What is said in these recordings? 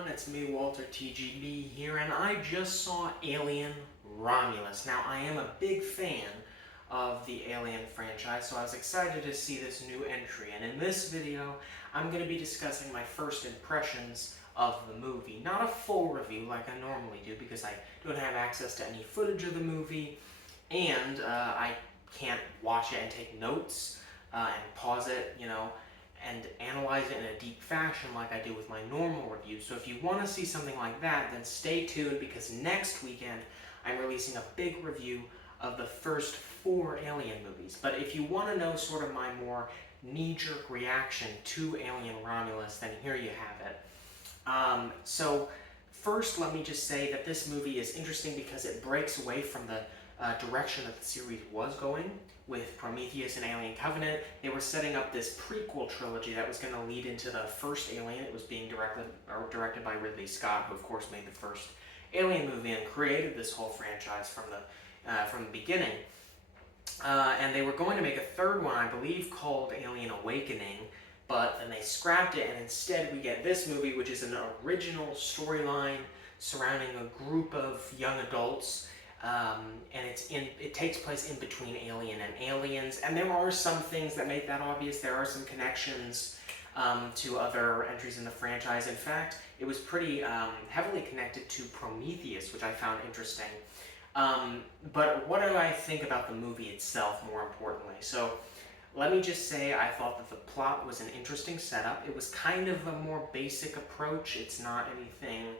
everyone, it's me, Walter TGB here, and I just saw Alien Romulus. Now, I am a big fan of the Alien franchise, so I was excited to see this new entry, and in this video, I'm going to be discussing my first impressions of the movie. Not a full review like I normally do, because I don't have access to any footage of the movie, and I can't watch it and take notes and pause it, and analyze it in a deep fashion like I do with my normal reviews. So if you want to see something like that, then stay tuned, because next weekend I'm releasing a big review of the first 4 Alien movies. But if you want to know sort of my more knee-jerk reaction to Alien Romulus, then here you have it. So first, let me just say that this movie is interesting because it breaks away from the direction that the series was going with Prometheus and Alien Covenant. They were setting up this prequel trilogy that was going to lead into the first Alien. It was being directed by Ridley Scott, who of course made the first Alien movie and created this whole franchise from the beginning. And they were going to make a third one, I believe, called Alien Awakening, but then they scrapped it, and instead we get this movie, which is an original storyline surrounding a group of young adults. And it takes place in between Alien and Aliens, and there are some things that make that obvious. There are some connections to other entries in the franchise. In fact, it was pretty heavily connected to Prometheus, which I found interesting. But what do I think about the movie itself, more importantly? So let me just say I thought that the plot was an interesting setup. It was kind of a more basic approach. It's not anything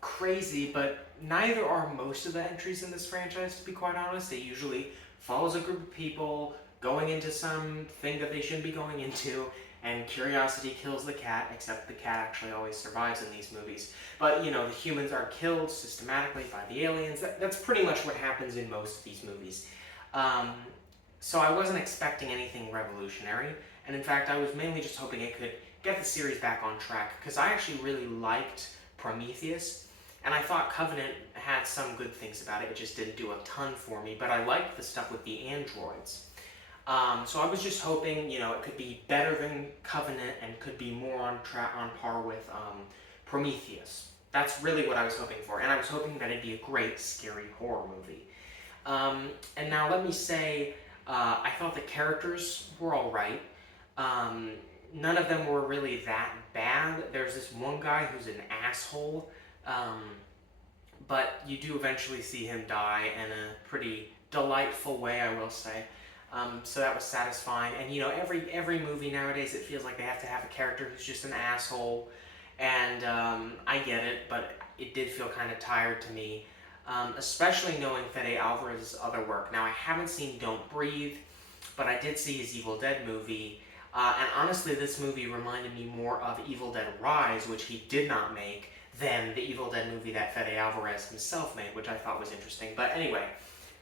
crazy, but neither are most of the entries in this franchise, to be quite honest. It usually follows a group of people going into something that they shouldn't be going into, and curiosity kills the cat, except the cat actually always survives in these movies. But, the humans are killed systematically by the aliens. That's pretty much what happens in most of these movies. So I wasn't expecting anything revolutionary, and in fact, I was mainly just hoping it could get the series back on track, because I actually really liked Prometheus, and I thought Covenant had some good things about it. It just didn't do a ton for me, but I liked the stuff with the androids. So I was just hoping, it could be better than Covenant and could be more on par with Prometheus. That's really what I was hoping for, and I was hoping that it'd be a great, scary horror movie. And now let me say, I thought the characters were all right. None of them were really that bad. There's this one guy who's an asshole, but you do eventually see him die in a pretty delightful way, I will say. So that was satisfying. And every movie nowadays, it feels like they have to have a character who's just an asshole. And I get it, but it did feel kind of tired to me, especially knowing Fede Alvarez's other work. Now, I haven't seen Don't Breathe, but I did see his Evil Dead movie. And honestly, this movie reminded me more of Evil Dead Rise, which he did not make, than the Evil Dead movie that Fede Alvarez himself made, which I thought was interesting. But anyway,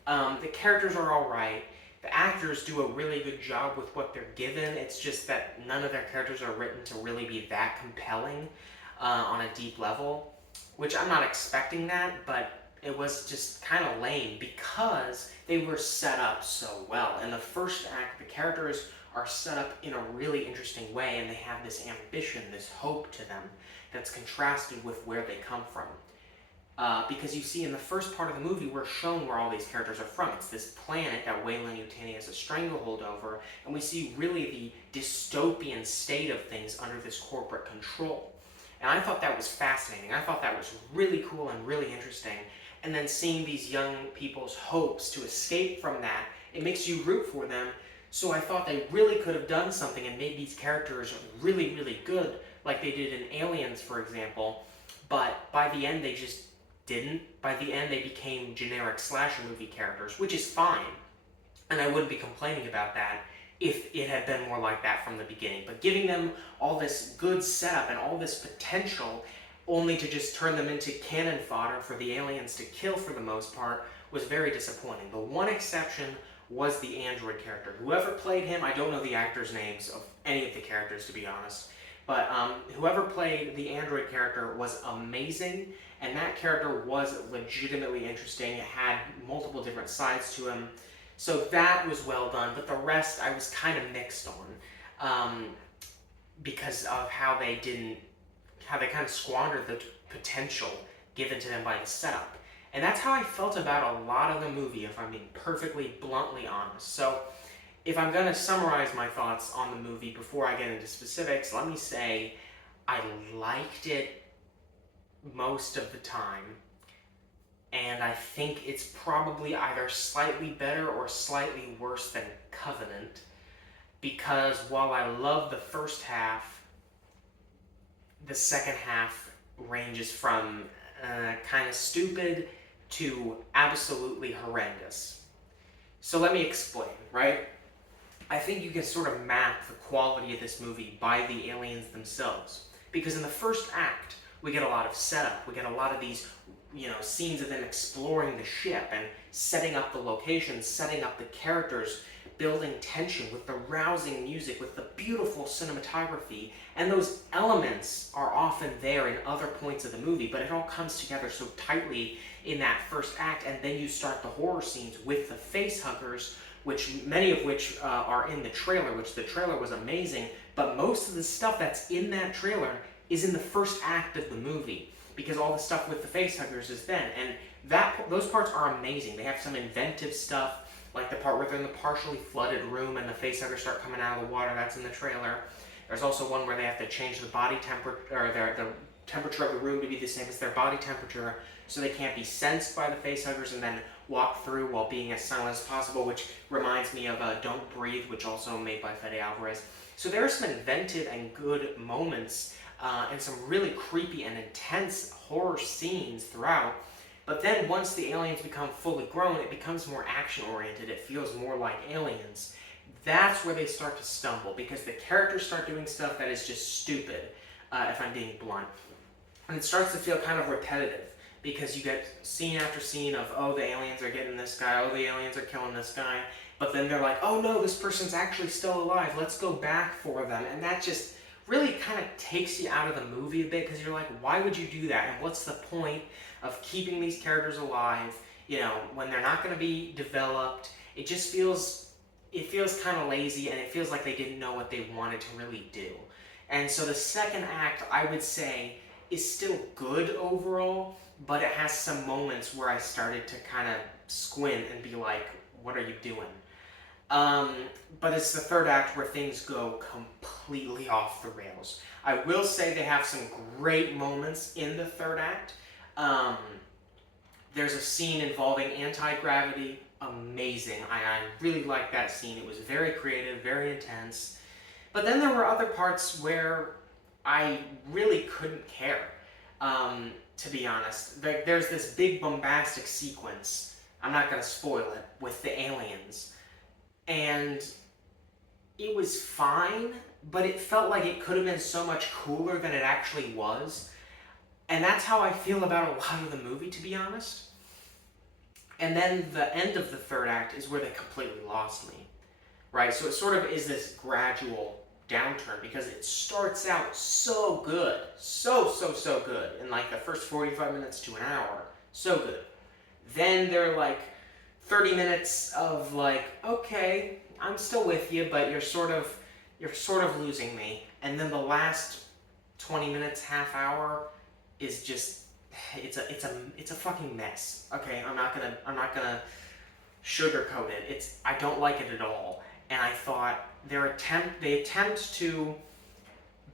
the characters are all right. The actors do a really good job with what they're given. It's just that none of their characters are written to really be that compelling on a deep level, which I'm not expecting that, but it was just kind of lame because they were set up so well. In the first act, the characters are set up in a really interesting way, and they have this ambition, this hope to them that's contrasted with where they come from. Because you see, in the first part of the movie, we're shown where all these characters are from. It's this planet that Weyland-Yutani has a stranglehold over, and we see really the dystopian state of things under this corporate control. And I thought that was fascinating. I thought that was really cool and really interesting. And then seeing these young people's hopes to escape from that, it makes you root for them. So I thought they really could have done something and made these characters really, really good, like they did in Aliens, for example. But by the end, they just didn't. By the end, they became generic slasher movie characters, which is fine. And I wouldn't be complaining about that if it had been more like that from the beginning. But giving them all this good setup and all this potential, only to just turn them into cannon fodder for the aliens to kill for the most part, was very disappointing. The one exception was the android character. Whoever played him, I don't know the actors' names of any of the characters, to be honest, but whoever played the android character was amazing, and that character was legitimately interesting. It had multiple different sides to him, so that was well done, but the rest I was kind of mixed on, because of how they didn't how they kind of squandered the potential given to them by the setup. And that's how I felt about a lot of the movie, if I'm being perfectly bluntly honest. So, if I'm going to summarize my thoughts on the movie before I get into specifics, let me say I liked it most of the time, and I think it's probably either slightly better or slightly worse than Covenant, because while I love the first half, the second half ranges from kind of stupid to absolutely horrendous. So let me explain, right? I think you can sort of map the quality of this movie by the aliens themselves. Because in the first act, we get a lot of setup. We get a lot of these, scenes of them exploring the ship and setting up the locations, setting up the characters, building tension with the rousing music, with the beautiful cinematography. And those elements are often there in other points of the movie, but it all comes together so tightly in that first act. And then you start the horror scenes with the face huggers, many of which are in the trailer, which the trailer was amazing, but most of the stuff that's in that trailer is in the first act of the movie, because all the stuff with the face huggers is then, and those parts are amazing. They have some inventive stuff, like the part where they're in the partially flooded room and the face huggers start coming out of the water. That's in the trailer. There's also one where they have to change the body temperature, or the temperature of the room to be the same as their body temperature, so they can't be sensed by the face huggers, and then walk through while being as silent as possible, which reminds me of Don't Breathe, which also made by Fede Alvarez. So there are some inventive and good moments and some really creepy and intense horror scenes throughout. But then once the aliens become fully grown, it becomes more action-oriented. It feels more like Aliens. That's where they start to stumble, because the characters start doing stuff that is just stupid, if I'm being blunt. And it starts to feel kind of repetitive, because you get scene after scene of, oh, the aliens are getting this guy, oh, the aliens are killing this guy, but then they're like, oh no, this person's actually still alive, let's go back for them. And that just really kind of takes you out of the movie a bit, because you're like, why would you do that? And what's the point of keeping these characters alive, when they're not going to be developed? It just feels kind of lazy, and it feels like they didn't know what they wanted to really do. And so the second act, I would say, is still good overall, but it has some moments where I started to kind of squint and be like, what are you doing? But it's the third act where things go completely off the rails. I will say they have some great moments in the third act. There's a scene involving anti-gravity. Amazing. I really liked that scene. It was very creative, very intense. But then there were other parts where I really couldn't care. To be honest. There's this big bombastic sequence, I'm not going to spoil it, with the aliens. And it was fine, but it felt like it could have been so much cooler than it actually was. And that's how I feel about a lot of the movie, to be honest. And then the end of the third act is where they completely lost me. Right? So it sort of is this gradual downturn, because it starts out so good, so good, in like the first 45 minutes to an hour, so good. Then they're like 30 minutes of like, okay, I'm still with you, but you're sort of losing me. And then the last 20 minutes, half hour is just, it's a fucking mess. Okay, I'm not gonna sugarcoat it. I don't like it at all. And I thought they attempt to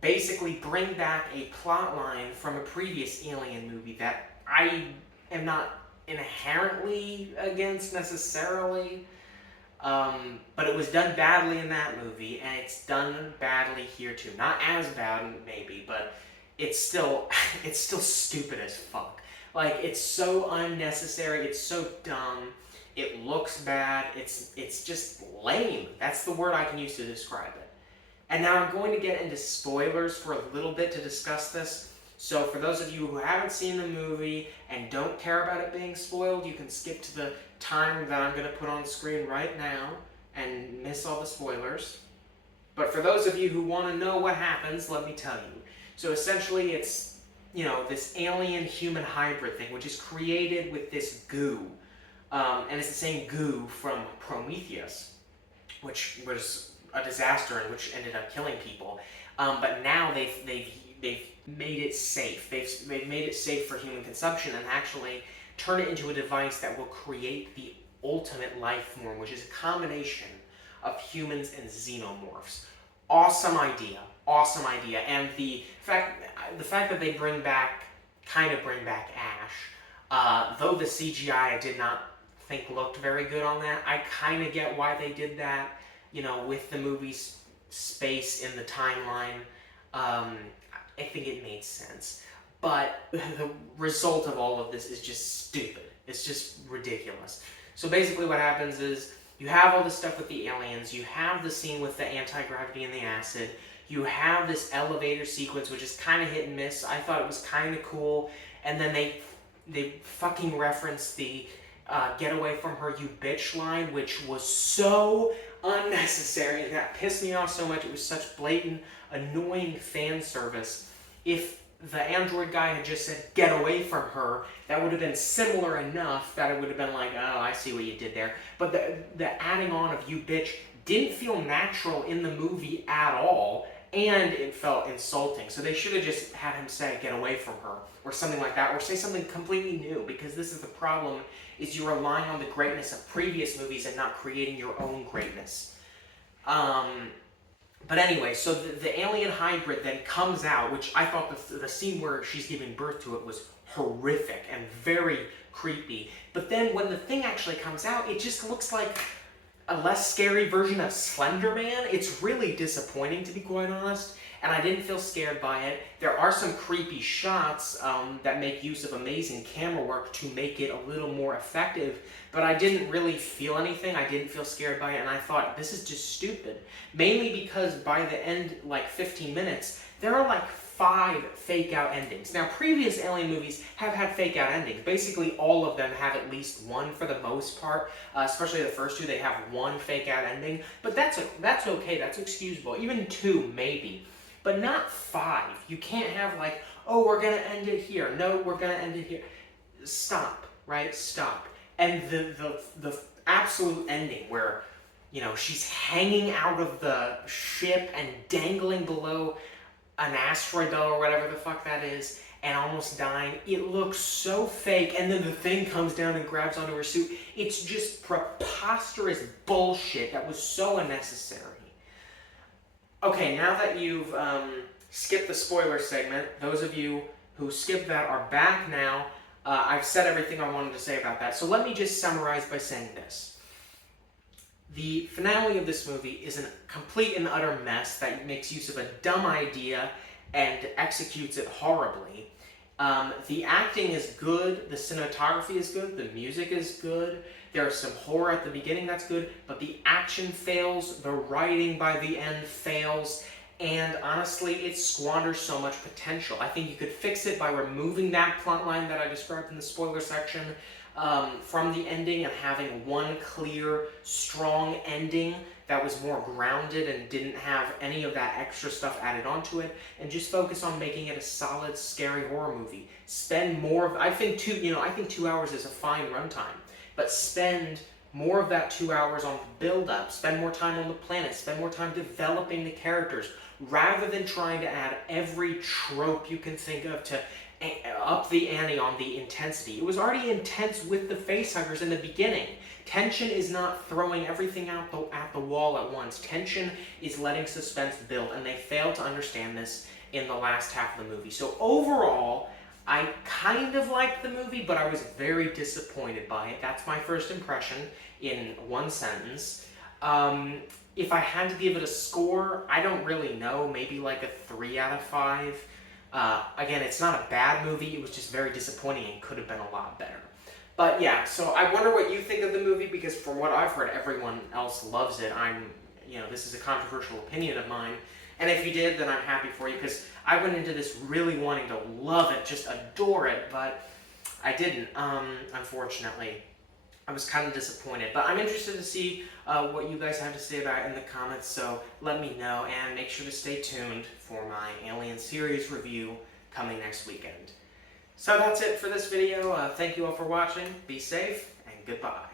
basically bring back a plot line from a previous Alien movie that I am not inherently against necessarily, but it was done badly in that movie, and it's done badly here too. Not as bad, maybe, but it's still stupid as fuck. Like, it's so unnecessary, it's so dumb. It looks bad. It's just lame. That's the word I can use to describe it. And now I'm going to get into spoilers for a little bit to discuss this. So for those of you who haven't seen the movie and don't care about it being spoiled, you can skip to the time that I'm going to put on the screen right now and miss all the spoilers. But for those of you who want to know what happens, let me tell you. So essentially it's, this alien-human hybrid thing, which is created with this goo. And it's the same goo from Prometheus, which was a disaster and which ended up killing people. But now they've they've made it safe. They've made it safe for human consumption and actually turn it into a device that will create the ultimate life form, which is a combination of humans and xenomorphs. Awesome idea, awesome idea. And the fact that they bring back Ash, though the CGI I did not think looked very good on that, I kind of get why they did that. You know, with the movie's space in the timeline, I think it made sense. But the result of all of this is just stupid. It's just ridiculous. So basically what happens is you have all this stuff with the aliens, you have the scene with the anti-gravity and the acid, you have this elevator sequence which is kind of hit and miss. I thought it was kind of cool, and then they fucking reference the get away from her you bitch line, which was so unnecessary, and that pissed me off so much. It was such blatant, annoying fan service. If the android guy had just said, get away from her, that would have been similar enough that it would have been like, oh, I see what you did there. But the adding on of you bitch didn't feel natural in the movie at all, and it felt insulting. So they should have just had him say, get away from her, or something like that, or say something completely new, because this is the problem, is you're relying on the greatness of previous movies and not creating your own greatness. But anyway, so the alien hybrid then comes out, which I thought the scene where she's giving birth to it was horrific and very creepy. But then when the thing actually comes out, it just looks like a less scary version of Slender Man. It's really disappointing, to be quite honest, and I didn't feel scared by it. There are some creepy shots that make use of amazing camera work to make it a little more effective, but I didn't really feel anything. I didn't feel scared by it, and I thought, this is just stupid. Mainly because by the end, like 15 minutes, there are like 5 fake-out endings. Now, previous Alien movies have had fake-out endings. Basically, all of them have at least one for the most part. Especially the first 2, they have 1 fake-out ending. But that's okay, that's excusable. Even 2, maybe. But not 5. You can't have like, oh, we're gonna end it here. No, we're gonna end it here. Stop, right? Stop. And the absolute ending where, you know, she's hanging out of the ship and dangling below an asteroid belt or whatever the fuck that is, and almost dying. It looks so fake, and then the thing comes down and grabs onto her suit. It's just preposterous bullshit that was so unnecessary. Okay, now that you've skipped the spoiler segment, those of you who skipped that are back now. I've said everything I wanted to say about that, so let me just summarize by saying this. The finale of this movie is a complete and utter mess that makes use of a dumb idea and executes it horribly. The acting is good, the cinematography is good, the music is good, there's some horror at the beginning that's good, but the action fails, the writing by the end fails, and honestly, it squanders so much potential. I think you could fix it by removing that plot line that I described in the spoiler section from the ending and having one clear, strong ending that was more grounded and didn't have any of that extra stuff added onto it, and just focus on making it a solid, scary horror movie. Spend more of, I think 2 hours is a fine runtime, but spend more of that 2 hours on the build-up, spend more time on the planet, spend more time developing the characters, rather than trying to add every trope you can think of to up the ante on the intensity. It was already intense with the facehuggers in the beginning. Tension is not throwing everything out at the wall at once. Tension is letting suspense build, and they failed to understand this in the last half of the movie. So overall, I kind of liked the movie, but I was very disappointed by it. That's my first impression in one sentence. If I had to give it a score, I don't really know, maybe like a 3 out of 5. Again, it's not a bad movie, it was just very disappointing and could have been a lot better. But yeah, so I wonder what you think of the movie, because from what I've heard, everyone else loves it. This is a controversial opinion of mine, and if you did, then I'm happy for you, because I went into this really wanting to love it, just adore it, but I didn't, unfortunately. I was kind of disappointed, but I'm interested to see what you guys have to say about it in the comments, so let me know, and make sure to stay tuned for my Alien series review coming next weekend. So that's it for this video. Thank you all for watching, be safe, and goodbye.